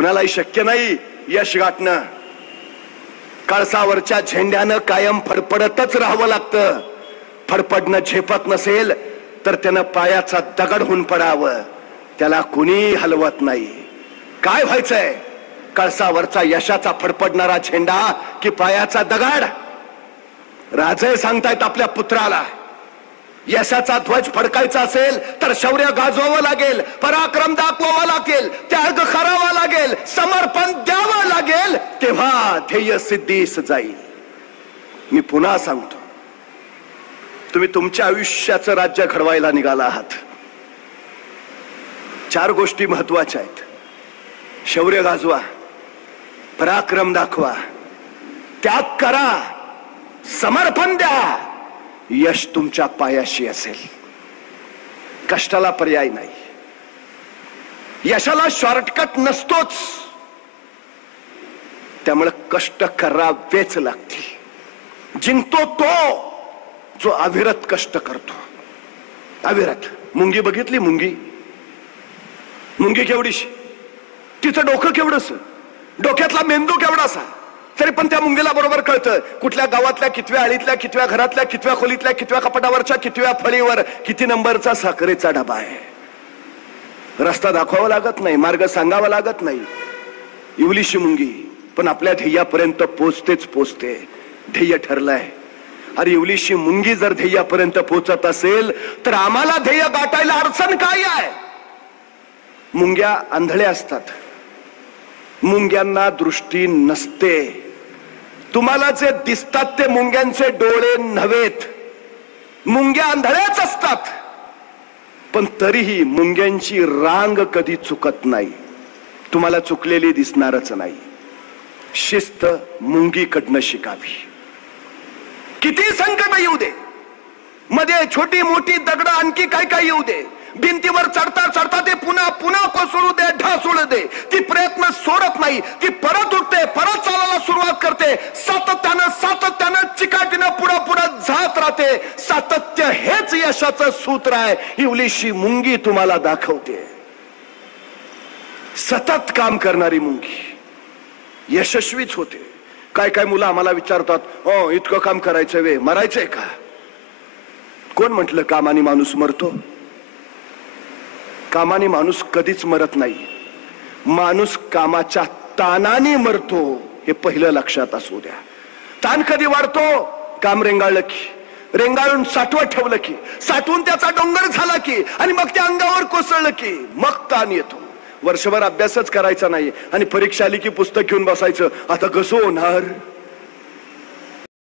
कुणालाही शक्य नाही यश गाठणं. कळसावरच्या झेंड्यानं कायम फडफडतच राहावं लागतं. फडफडणं झेपत नसेल तर त्यानं पायाचा दगड होऊन पडावं. त्याला कुणी हलवत नाही. काय व्हायचंय? कळसावरचा यशाचा फडफडणारा झेंडा की पायाचा दगड? राजे सांगतायत आपल्या पुत्राला, यशाचा ध्वज फडकायचा असेल तर शौर्य गाजवावं लागेल, पराक्रम दाखवावा लागेल, त्याग करावा लागेल, समर्पण द्यावं लागेल, तेव्हा ध्येय सिद्धीस जाईल. मी पुन्हा सांगतो, तुम्ही तुमच्या आयुष्याचं राज्य घडवायला निघाला आहात. 4 गोष्टी महत्वाच्या आहेत. शौर्य गाजवा, पराक्रम दाखवा, त्याग करा, समर्पण द्या. यश तुमच्या पायाशी असेल. कष्टाला पर्याय नाही. यशाला शॉर्टकट नसतोच. त्यामुळे कष्ट करावेच लागतील. जिंकतो तो जो अविरत कष्ट करतो. अविरत. मुंगी बघितली? मुंगी केवढीशी, तिचं डोकं केवढंस, डोक्यातला मेंदू केवढासा, तरी पण त्या मुंगीला बरोबर कळतं कुठल्या गावातल्या कितव्या आळीतल्या कितव्या घरातल्या कितव्या खोलीतल्या कितव्या कपाटावरच्या कितव्या फळीवर किती नंबरचा साखरेचा डबा आहे. रस्ता दाखवावा लागत नाही, मार्ग सांगावा लागत नाही. इवलीशी मुंगी पण आपल्या ध्येयापर्यंत पोचतेच पोचते. ध्येय ठरलंय. अरे इवलीशी मुंगी जर ध्येयापर्यंत पोचत असेल तर आम्हाला ध्येय गाठायला अडचण काय आहे? मुंग्या आंधळ्या असतात. मुंग्यांना दृष्टी नसते. तुम्हाला जे दिसतात ते मुंग्यांचे डोळे नव्हेत. मुंग्या आंधळ्याच असतात. पण तरीही मुंग्यांची रांग कधी चुकत नाही. तुम्हाला चुकलेली दिसणारच नाही. शिस्त मुंगीकडनं शिकावी. किती संकट येऊ दे, मध्ये छोटी मोठी दगड आणखी काय काय येऊ दे, भिंतीवर चढता चढता ते पुन्हा पुन्हा कोसळू दे, ढासळू दे, ती प्रयत्न सोडत नाही. ती परत उठते, परत चालायला सुरुवात करते. सातत्यानं चिकाटीनं पुढे जात राहते. सातत्य हेच यशाचं सूत्र आहे. इवलीशी मुंगी तुम्हाला दाखवते. सतत काम करणारी मुंगी यशस्वीच होते. काय काय मुलं आम्हाला विचारतात, ओ इतकं काम करायचं वे, मरायचंय का? कोण म्हटलं कामाने माणूस मरतो? कामाने माणूस कधीच मरत नाही. माणूस कामाच्या ताणाने मरतो. हे पहिलं लक्षात असू द्या. ताण कधी वाढतो? काम रेंगाळलं की, रेंगाळून साठवत ठेवलं की, साठवून त्याचा डोंगर झाला की, आणि मग त्या अंगावर कोसळलं की मग ताण येतो. वर्षभर अभ्यासच करायचा नाही आणि परीक्षा आली की पुस्तक घेऊन बसायचं. आता कसं होणार?